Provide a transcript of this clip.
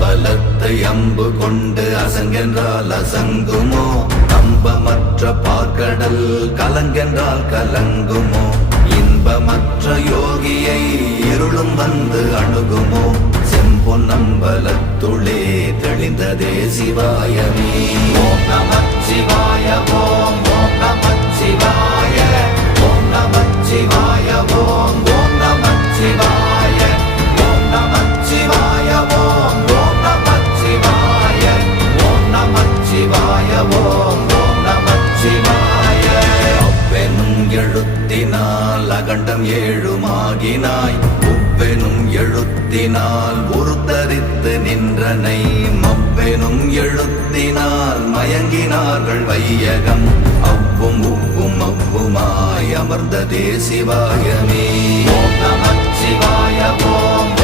அம்பலத்தை அம்பு கொண்டு அசங்கென்றால் அசங்குமோ? நம்பமற்ற பார்க்கடல் கலங்கென்றால் கலங்குமோ? இன்பமற்ற யோகியை இருளும் வந்து அணுகுமோ? செம்பொன்னம்பலத்துளே தெளிந்ததே சிவாயமே. ஓம் நமச்சிவாய ஓம் ஓம் நமச்சிவாய ஓம் நமச்சிவாய ஓம் ஓம் நமச்சிவாய ஓம் நமச்சிவாய ஓம் ஓம் நமச்சிவாய ஓம் நமச்சிவாய ஓம் ஓம் நமச்சிவாய. அவ்வெனும் எழுத்தினால் அகண்டம் ஏழுமாகினாய், உவ்வெனும் எழுத்தினால் உருத்தரித்து நின்றனை, மவ்வெனும் எழுத்தினால் மயங்கினார்கள் வையகம். அவ்வும் உவ்வும் அவ்வுமாய் அமர்ந்ததே சிவாயமே. ஓம் நமச்சிவாய ஓம்